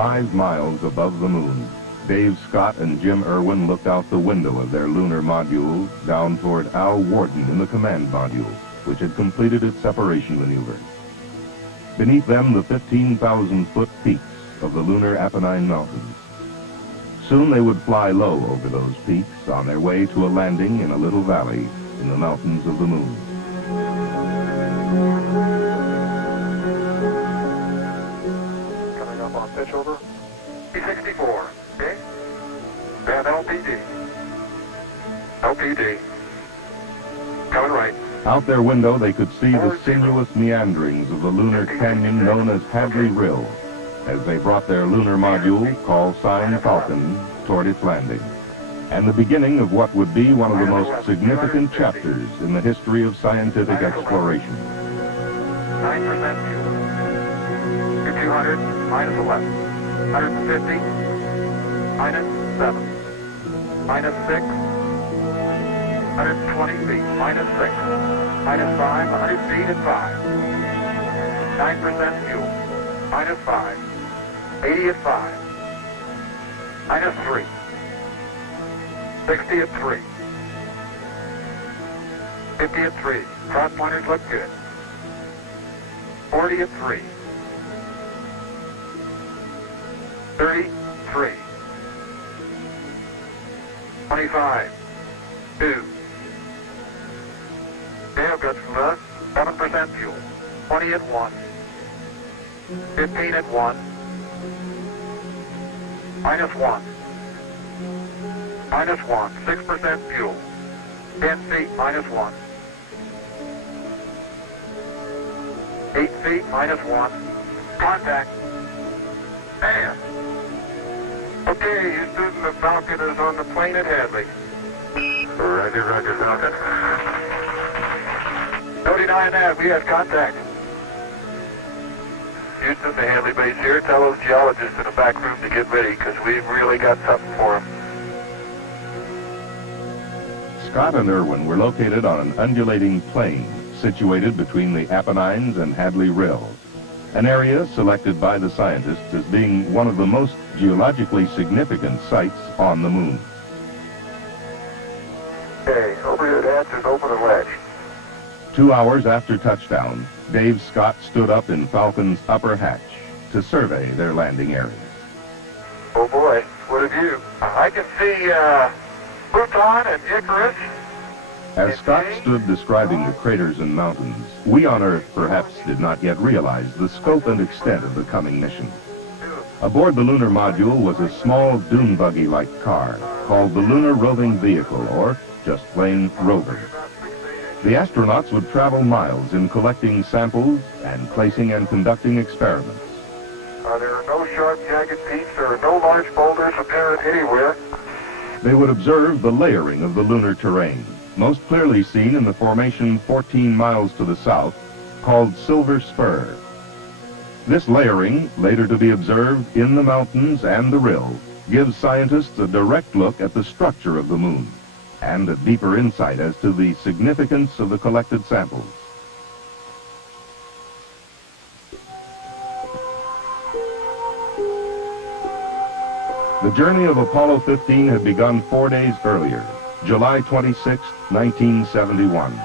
5 miles above the moon, Dave Scott and Jim Irwin looked out the window of their lunar module down toward Al Warden in the command module, which had completed its separation maneuver. Beneath them, the 15,000-foot peaks of the lunar Apennine Mountains. Soon they would fly low over those peaks on their way to a landing in a little valley in the mountains of the moon. Coming up on pitch over. P64, okay? Band LPD. LPD. Coming right. Out their window, they could see the sinuous meanderings of the lunar canyon known as Hadley Rill, as they brought their lunar module, call sign Falcon, toward its landing, and the beginning of what would be one of the most significant chapters in the history of scientific exploration. 9% fuel. You're 200, minus 11. 150, minus 7. Minus 6. 120 feet, minus 6. Minus 5, 100 feet at 5. 9% fuel. Minus 5. 80 at 5. Minus 3. 60 at 3. 50 at 3. Cross pointers look good. 40 at 3. 33. 25. 2. Dale gets from us 7% fuel. 20 at 1. 15 at 1. Minus 1. Minus 1. 6% fuel. 10 feet, minus 1. 8 feet, minus 1. Contact. Bam. Okay, Houston, the Falcon is on the plane at Hadley. Roger, roger, Falcon. 39.5, we have contact. Houston, the Hadley base here. Tell those geologists in the back room to get ready, because we've really got something for them. Scott and Irwin were located on an undulating plain situated between the Apennines and Hadley Rill, an area selected by the scientists as being one of the most geologically significant sites on the moon. Okay, overhead hatch is open and latched. 2 hours after touchdown, Dave Scott stood up in Falcon's upper hatch to survey their landing area. Oh boy, what have you? I can see Pluton and Icarus. As Scott stood describing the craters and mountains, we on Earth perhaps did not yet realize the scope and extent of the coming mission. Aboard the lunar module was a small dune buggy-like car called the Lunar Roving Vehicle, or just plain Rover. The astronauts would travel miles in collecting samples and placing and conducting experiments. There are no sharp, jagged peaks. There are no large boulders apparent anywhere. They would observe the layering of the lunar terrain, most clearly seen in the formation 14 miles to the south, called Silver Spur. This layering, later to be observed in the mountains and the rill, gives scientists a direct look at the structure of the moon and a deeper insight as to the significance of the collected samples. The journey of Apollo 15 had begun 4 days earlier, July 26, 1971.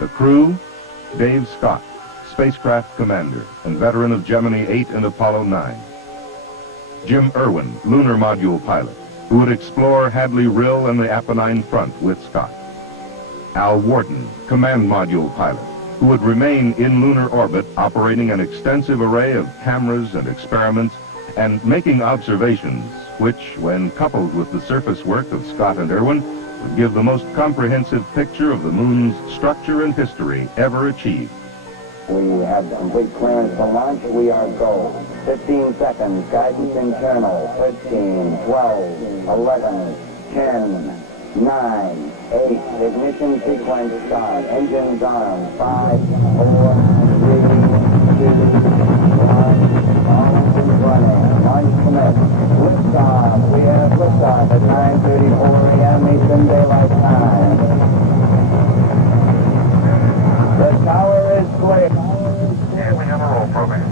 The crew, Dave Scott, spacecraft commander and veteran of Gemini 8 and Apollo 9. Jim Irwin, lunar module pilot, who would explore Hadley Rill and the Apennine front with Scott. Al Warden, command module pilot, who would remain in lunar orbit operating an extensive array of cameras and experiments and making observations which, when coupled with the surface work of Scott and Irwin, would give the most comprehensive picture of the moon's structure and history ever achieved. We have complete clearance to launch. We are go. 15 seconds. Guidance internal. 13, 12, 11, 10, 9, 8. Ignition sequence start. Engines on. 5, 4, 3, 2, 1. All engines running. Launch commit. Liftoff. We have liftoff at 9:34 a.m. Eastern Daylight Time. The tower is clear. And we have a roll program.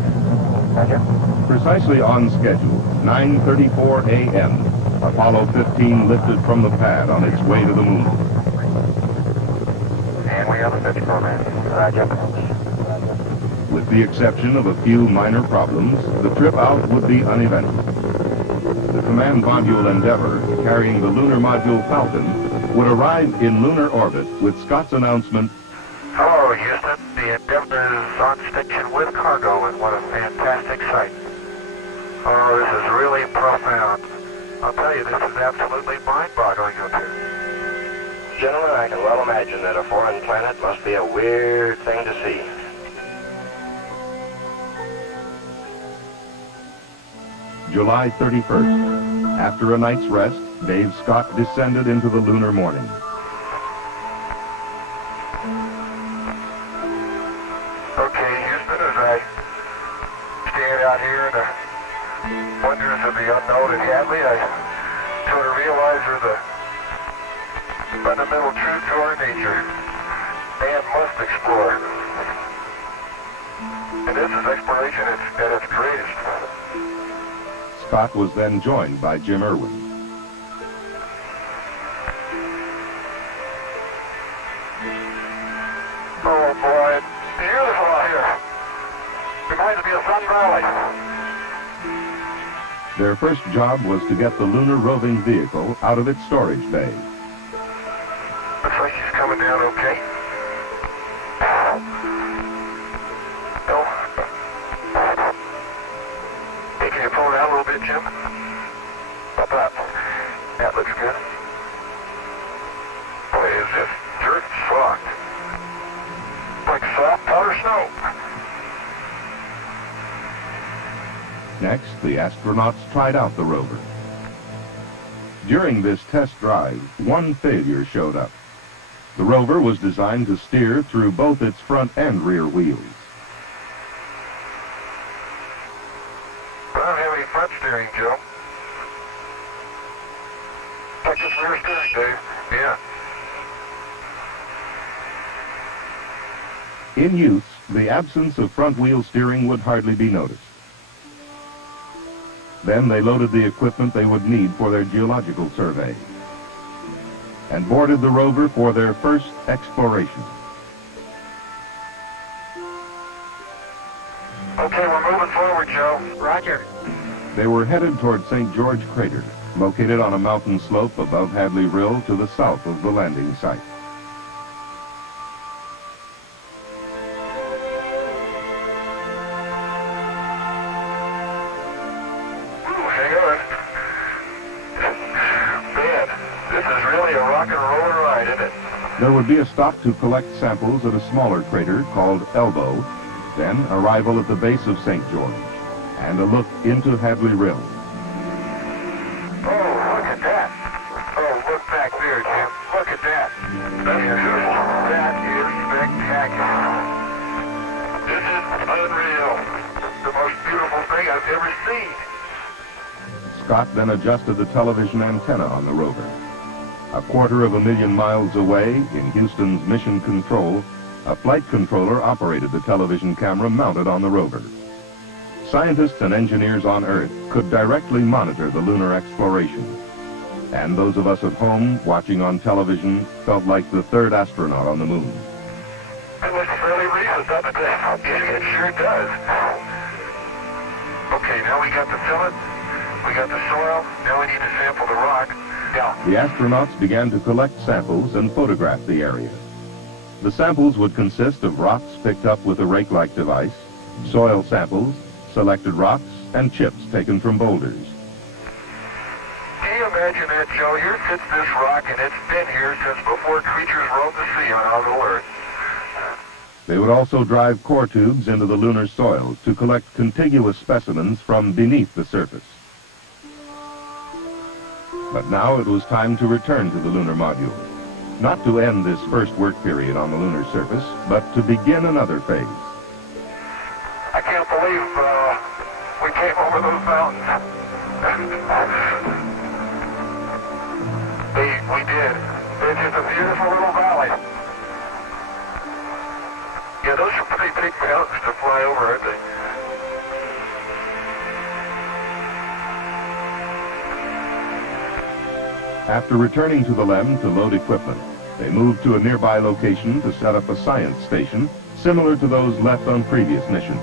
Roger. Precisely on schedule, 9:34 a.m., Apollo 15 lifted from the pad on its way to the moon. And we have a pitch program. Roger. With the exception of a few minor problems, the trip out would be uneventful. The command module Endeavour, carrying the lunar module Falcon, would arrive in lunar orbit with Scott's announcement, Hello, Houston. The Endeavour is on station with cargo, and what a fantastic sight. Oh, this is really profound. I'll tell you, this is absolutely mind-boggling up here. Gentlemen, I can well imagine that a foreign planet must be a weird thing to see. July 31st. After a night's rest, Dave Scott descended into the lunar morning. Okay, Houston, as I stand out here in the wonders of the unknown at Hadley, I sort of realize there's a fundamental truth to our nature. Man must explore. And this is exploration at its greatest. Scott was then joined by Jim Irwin. Oh boy, it's beautiful out here. Reminds me of Sun Valley. Their first job was to get the lunar roving vehicle out of its storage bay. Looks like she's coming down okay. No. Hey, can you pull it out a little bit, Jim? About that. That looks good. Boy, is this dirt soft. Like soft powder snow. Next, the astronauts tried out the rover. During this test drive, one failure showed up. The rover was designed to steer through both its front and rear wheels. I don't have any front steering, Joe. Check this rear steering, Dave. Yeah. In use, the absence of front wheel steering would hardly be noticed. Then they loaded the equipment they would need for their geological survey and boarded the rover for their first exploration. Okay, we're moving forward, Joe. Roger. They were headed toward St. George Crater, located on a mountain slope above Hadley Rill to the south of the landing site. There would be a stop to collect samples at a smaller crater called Elbow, then arrival at the base of St. George, and a look into Hadley Rill. Oh, look at that. Oh, look back there, Jim. Look at that. That is spectacular. This is unreal. The most beautiful thing I've ever seen. Scott then adjusted the television antenna on the rover. A 250,000 miles away, in Houston's Mission Control, a flight controller operated the television camera mounted on the rover. Scientists and engineers on Earth could directly monitor the lunar exploration. And those of us at home, watching on television, felt like the third astronaut on the moon. It looks fairly recent, doesn't it? It sure does. Okay, now we got the fillet, we got the soil, now we need to sample the rock. The astronauts began to collect samples and photograph the area. The samples would consist of rocks picked up with a rake-like device, soil samples, selected rocks, and chips taken from boulders. Can you imagine that, Joe? Here sits this rock, and it's been here since before creatures roamed the sea on our little Earth. They would also drive core tubes into the lunar soil to collect contiguous specimens from beneath the surface. But now it was time to return to the lunar module, not to end this first work period on the lunar surface, but to begin another phase. I can't believe we came over those mountains. We did. It's just a beautiful little valley. Yeah, those are pretty big mountains to fly over, aren't they? After returning to the LEM to load equipment, they moved to a nearby location to set up a science station similar to those left on previous missions.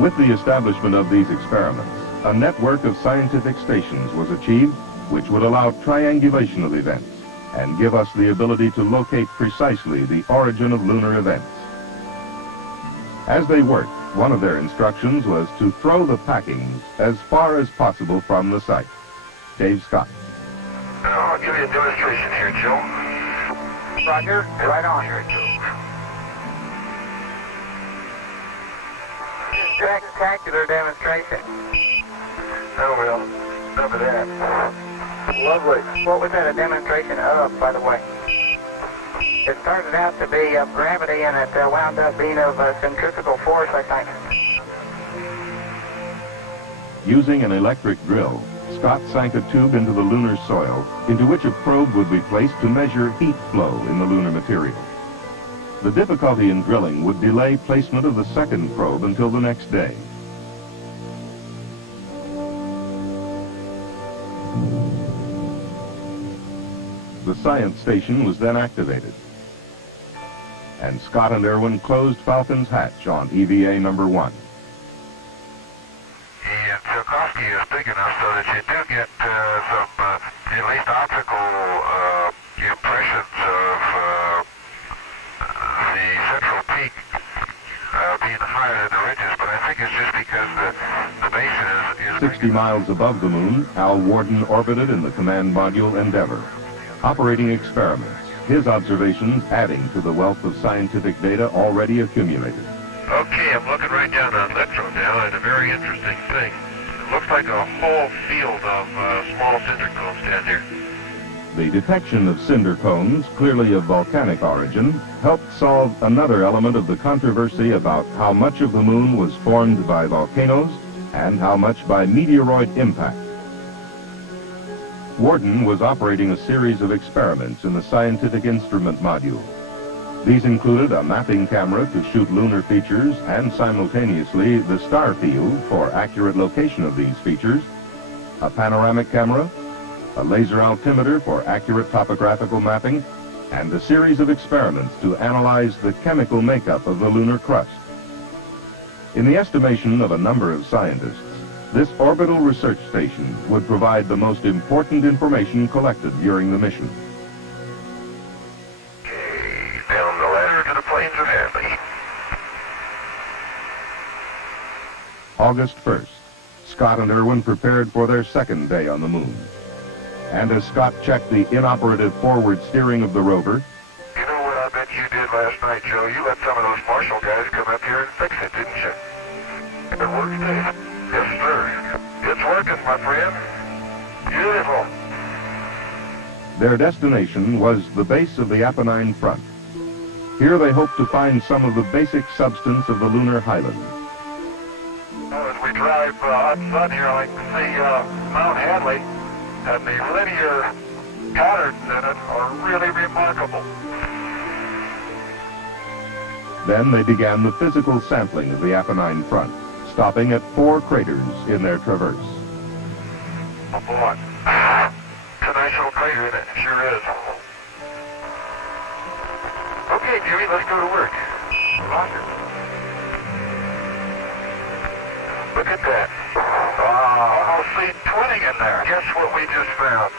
With the establishment of these experiments, a network of scientific stations was achieved which would allow triangulation of events and give us the ability to locate precisely the origin of lunar events. As they worked, one of their instructions was to throw the packings as far as possible from the site. Dave Scott. I'll give you a demonstration here, Joe. Roger, right on here, Joe. Spectacular demonstration. Oh, well, enough of that. Lovely. What was that a demonstration of, by the way? It started out to be of gravity, and it wound up being of centrifugal force, I think. Using an electric drill, Scott sank a tube into the lunar soil, into which a probe would be placed to measure heat flow in the lunar material. The difficulty in drilling would delay placement of the second probe until the next day. The science station was then activated, and Scott and Irwin closed Falcon's hatch on EVA number 1. The Tsiolkovsky is big enough so that you do get some, at least optical impressions of the central peak being higher than the ridges, but I think it's just because the base is 60 miles above the moon, Al Warden orbited in the command module Endeavour, operating experiments, his observations adding to the wealth of scientific data already accumulated. Okay, I'm looking right down on Electro now, and a very interesting thing. It looks like a whole field of small cinder cones down here. The detection of cinder cones, clearly of volcanic origin, helped solve another element of the controversy about how much of the moon was formed by volcanoes and how much by meteoroid impact. Warden was operating a series of experiments in the scientific instrument module. These included a mapping camera to shoot lunar features and simultaneously the star field for accurate location of these features, a panoramic camera, a laser altimeter for accurate topographical mapping, and a series of experiments to analyze the chemical makeup of the lunar crust. In the estimation of a number of scientists, this orbital research station would provide the most important information collected during the mission. Okay, down the ladder to the plains of Hadley. August 1st, Scott and Irwin prepared for their second day on the moon. And as Scott checked the inoperative forward steering of the rover, You know what I bet you did last night, Joe? You let some of those Marshall guys come up here and fix it, didn't you? It worked, Dave? Yes, sir. It's working, my friend. Beautiful. their destination was the base of the Apennine Front. Here they hoped to find some of the basic substance of the lunar highland. As we drive outside here, I can see Mount Hadley, and the linear patterns in it are really remarkable. Then they began the physical sampling of the Apennine Front, stopping at 4 craters in their traverse. Oh boy. It's a nice little crater in it, it sure is. Okay, Jimmy, let's go to work. Roger. Look at that. Almost see twinning in there. Guess what we just found?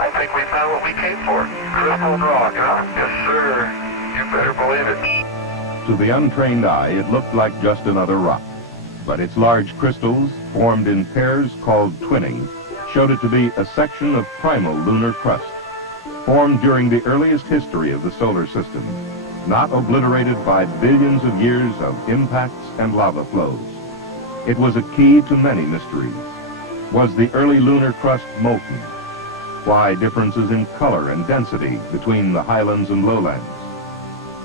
I think we found what we came for. Crystal rock, huh? Yes, sir. You better believe it. To the untrained eye, it looked like just another rock. But its large crystals, formed in pairs called twinning, showed it to be a section of primal lunar crust, formed during the earliest history of the solar system, not obliterated by billions of years of impacts and lava flows. It was a key to many mysteries. Was the early lunar crust molten? Why differences in color and density between the highlands and lowlands?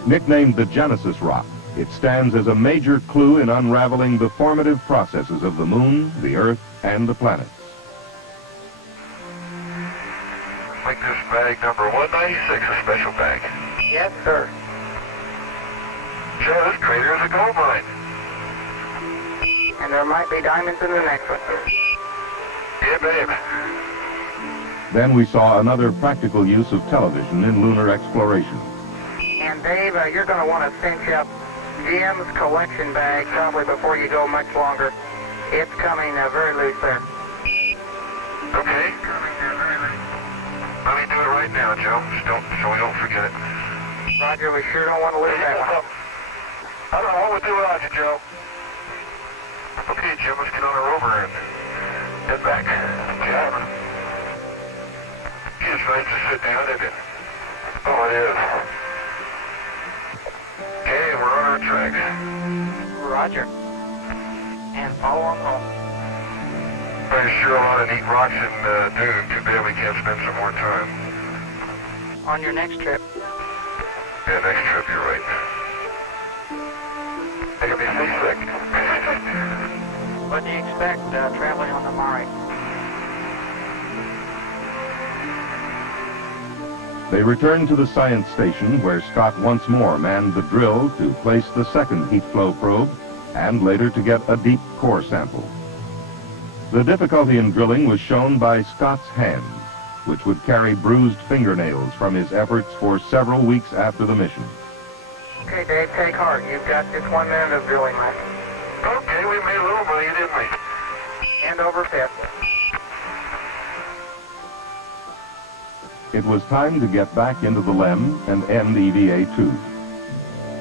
Nicknamed the Genesis Rock, it stands as a major clue in unraveling the formative processes of the moon, the earth, and the planets. Make this bag number 196 a special bag. Yes, sir. Joe, this crater is a gold mine. And there might be diamonds in the next one. Yeah, babe. Then we saw another practical use of television in lunar exploration. And Dave, you're going to want to cinch up Jim's collection bag probably before you go much longer. It's coming very loose there. Okay. Let me do it right now, Joe, so we don't forget it. Roger, we sure don't want to lose that one. I don't know what we do without you, Joe. Okay, Jim, let's get on the rover and head back. Jim. It's nice to sit down, isn't it? Oh, it is. Okay, we're on our track. Roger. And follow on home. There's sure a lot of neat rocks in Dune. Too bad we can't spend some more time. On your next trip. Yeah, next trip, you're right. Making me seasick. What do you expect traveling on the Mare? They returned to the science station where Scott once more manned the drill to place the second heat flow probe and later to get a deep core sample. The difficulty in drilling was shown by Scott's hands, which would carry bruised fingernails from his efforts for several weeks after the mission. Okay, Dave, take heart. You've got just 1 minute of drilling left. Okay, we made a little money, didn't we? And over 5th. It was time to get back into the LEM and end EVA-2.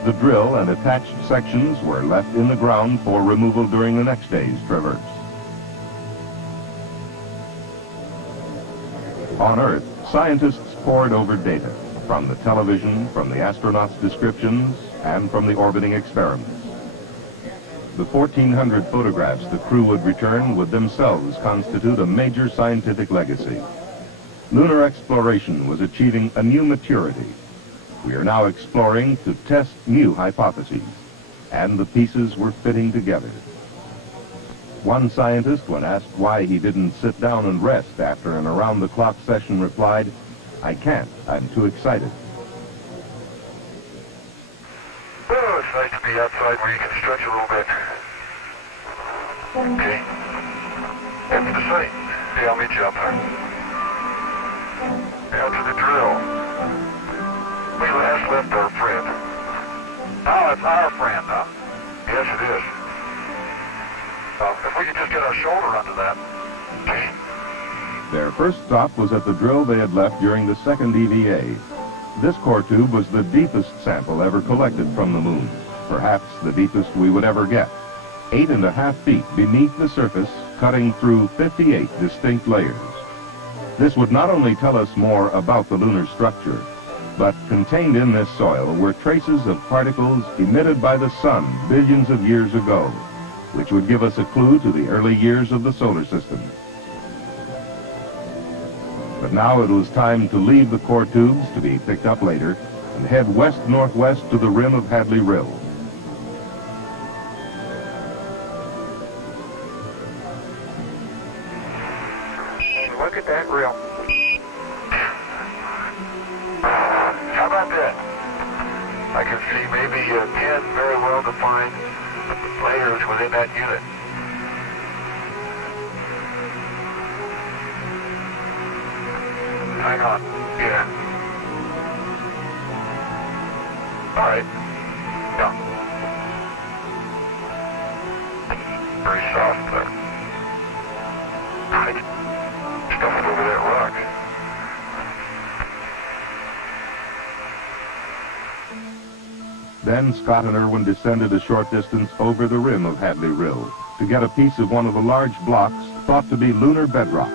The drill and attached sections were left in the ground for removal during the next day's traverse. On Earth, scientists pored over data from the television, from the astronauts' descriptions, and from the orbiting experiments. The 1,400 photographs the crew would return would themselves constitute a major scientific legacy. Lunar exploration was achieving a new maturity. We are now exploring to test new hypotheses, and the pieces were fitting together. One scientist, when asked why he didn't sit down and rest after an around-the-clock session, replied, "I can't. I'm too excited." Oh, it's nice to be outside where you can stretch a little bit. Okay. That's the site. Yeah, I'll meet you up there. Down to the drill. We last left our friend. Oh, it's our friend, huh? Yes, it is. If we could just get our shoulder under that. Okay. Their first stop was at the drill they had left during the second EVA. This core tube was the deepest sample ever collected from the moon, perhaps the deepest we would ever get. 8.5 feet beneath the surface, cutting through 58 distinct layers. This would not only tell us more about the lunar structure, but contained in this soil were traces of particles emitted by the sun billions of years ago, which would give us a clue to the early years of the solar system. But now it was time to leave the core tubes to be picked up later and head west-northwest to the rim of Hadley Rill. And look at that rill. How about that? I can see maybe 10 very well-defined layers within that unit. Hang on. Yeah. All right. Yeah. Very soft there. Right. Stuffed over that rock. Then Scott and Irwin descended a short distance over the rim of Hadley Rill to get a piece of one of the large blocks thought to be lunar bedrock.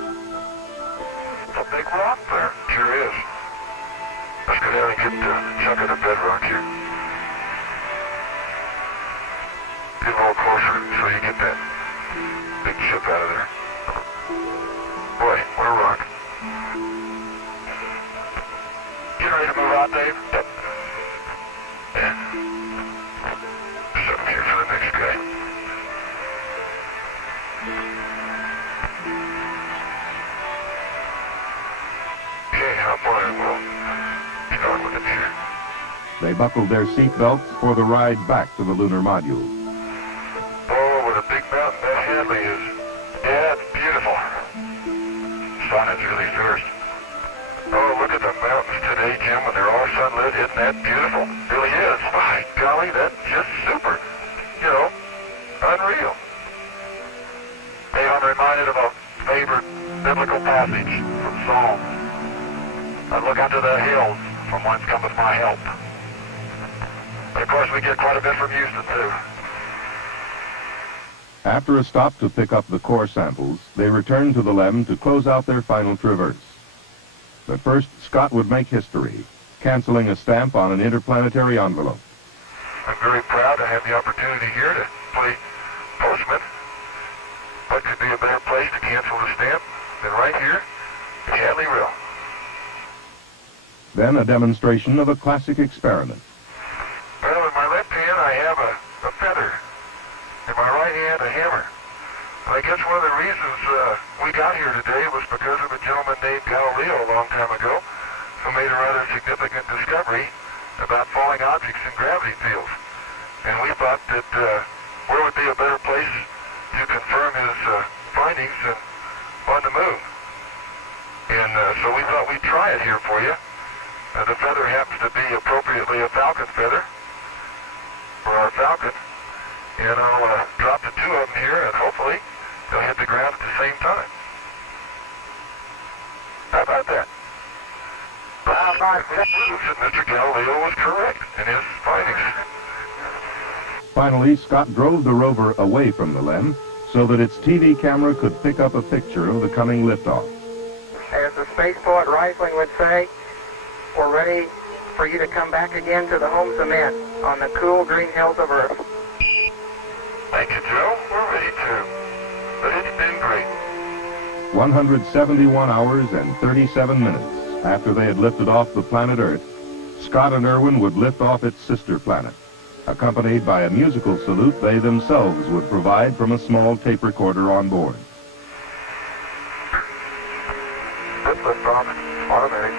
It's a big rock there. Sure is. Let's go down and get a chunk of the bedrock here. Get a little closer so you get that big chip out of there. Boy, what a rock. You ready to move out, Dave? Yep. Yeah. Something here for the next guy. Okay, hop on and we'll start with it here. They buckled their seat belts for the ride back to the lunar module. Oh, what a big mountain that Hadley is. Yeah, it's beautiful. Sun is really fierce. day, Jim, when they're all sunlit. Isn't that beautiful? It really is. My golly, that's just super. You know, unreal. Hey, I'm reminded of a favorite biblical passage from Psalms. I look unto the hills from whence cometh my help. And of course, we get quite a bit from Houston, too. After a stop to pick up the core samples, they returned to the LEM to close out their final traverse. But first, Scott would make history, canceling a stamp on an interplanetary envelope. I'm very proud to have the opportunity here to play postman. What could be a better place to cancel the stamp than right here at Hadley-Rill? Then a demonstration of a classic experiment. Well, in my left hand I have a feather. In my right hand a hammer. And I guess one of the reasons we got here today was because of a gentleman named Galileo a long time ago who made a rather significant discovery about falling objects in gravity fields. And we thought that where would be a better place to confirm his findings than on the moon. And so we thought we'd try it here for you. The feather happens to be appropriately a falcon feather for our falcon. And I'll drop the two of them here, and hopefully they'll hit the ground at the same time. How about that? Mr. Galileo was correct in his findings. Finally, Scott drove the rover away from the LEM so that its TV camera could pick up a picture of the coming liftoff. As the spaceport rifling would say, we're ready for you to come back again to the homes of men on the cool green hills of Earth. Thank you, Joe. We're ready to. But it's been great. 171 hours and 37 minutes after they had lifted off the planet Earth, Scott and Irwin would lift off its sister planet, accompanied by a musical salute they themselves would provide from a small tape recorder on board. Let's lift off. Automatic.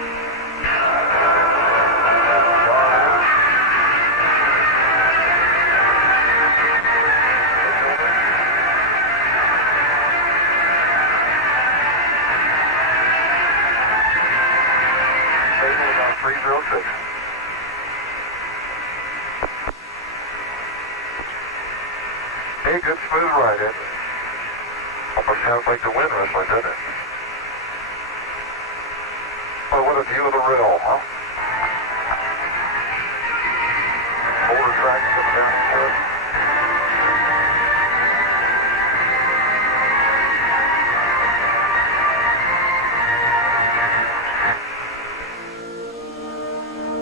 Hey, good smooth ride, isn't it? Almost sounds like the wind wrestling, doesn't it? Oh, what a view of the rail, huh? Older tracks coming down the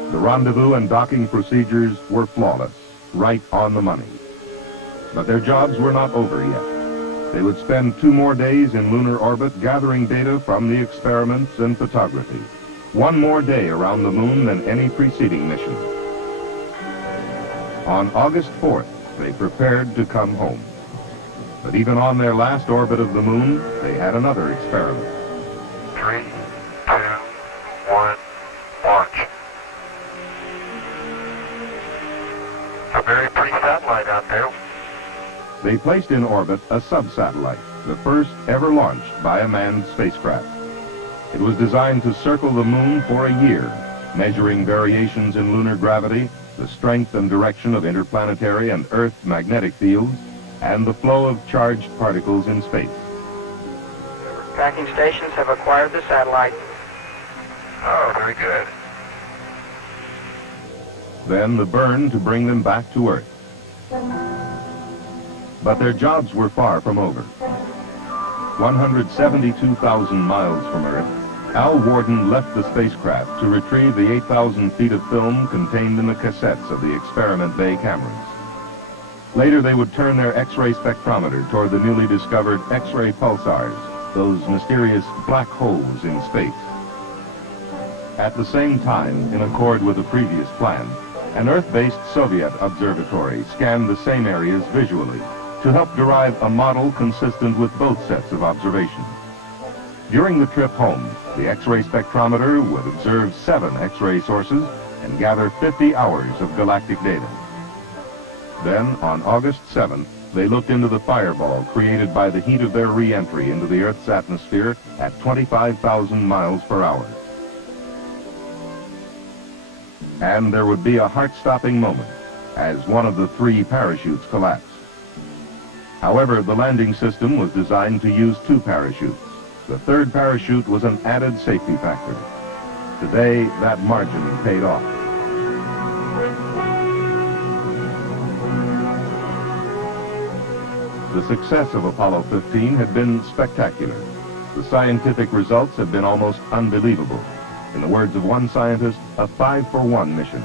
hill. The rendezvous and docking procedures were flawless, right on the money. But their jobs were not over yet. They would spend 2 more days in lunar orbit gathering data from the experiments and photography. 1 more day around the moon than any preceding mission. On August 4th, they prepared to come home. But even on their last orbit of the moon, they had another experiment. 3, 2, 1, launch. A very pretty satellite out there. They placed in orbit a sub-satellite, the first ever launched by a manned spacecraft. It was designed to circle the moon for a year, measuring variations in lunar gravity, the strength and direction of interplanetary and Earth magnetic fields, and the flow of charged particles in space. Tracking stations have acquired the satellite. Oh, very good. Then the burn to bring them back to Earth. But their jobs were far from over. 172,000 miles from Earth, Al Worden left the spacecraft to retrieve the 8,000 feet of film contained in the cassettes of the experiment bay cameras. Later, they would turn their X-ray spectrometer toward the newly discovered X-ray pulsars, those mysterious black holes in space. At the same time, in accord with the previous plan, an Earth-based Soviet observatory scanned the same areas visually to help derive a model consistent with both sets of observations. During the trip home, the X-ray spectrometer would observe 7 X-ray sources and gather 50 hours of galactic data. Then, on August 7th, they looked into the fireball created by the heat of their re-entry into the Earth's atmosphere at 25,000 miles per hour. And there would be a heart-stopping moment as one of the 3 parachutes collapsed. However, the landing system was designed to use 2 parachutes. The 3rd parachute was an added safety factor. Today, that margin paid off. The success of Apollo 15 had been spectacular. The scientific results have been almost unbelievable. In the words of one scientist, a 5-for-1 mission.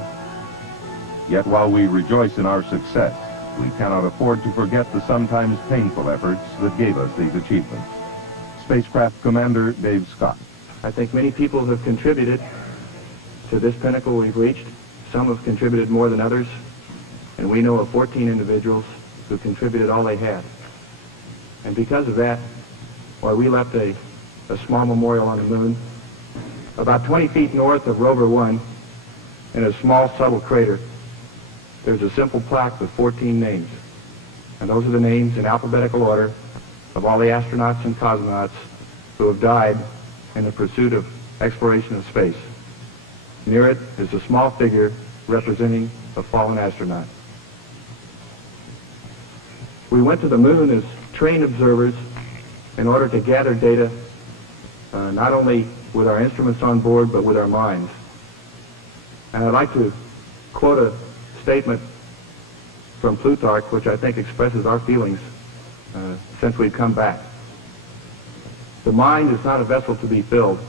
Yet while we rejoice in our success, we cannot afford to forget the sometimes painful efforts that gave us these achievements. Spacecraft Commander Dave Scott. I think many people have contributed to this pinnacle we've reached. Some have contributed more than others, and we know of 14 individuals who contributed all they had. And because of that, well, we left a small memorial on the moon. About 20 feet north of Rover 1, in a small subtle crater, there's a simple plaque with 14 names. And those are the names in alphabetical order of all the astronauts and cosmonauts who have died in the pursuit of exploration of space. Near it is a small figure representing a fallen astronaut. We went to the moon as trained observers in order to gather data not only with our instruments on board, but with our minds. And I'd like to quote a statement from Plutarch, which I think expresses our feelings since we've come back. The mind is not a vessel to be filled,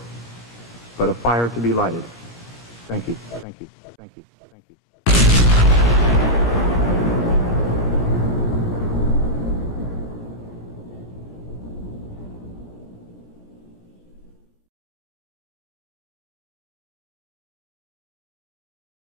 but a fire to be lighted. Thank you. Thank you. Thank you.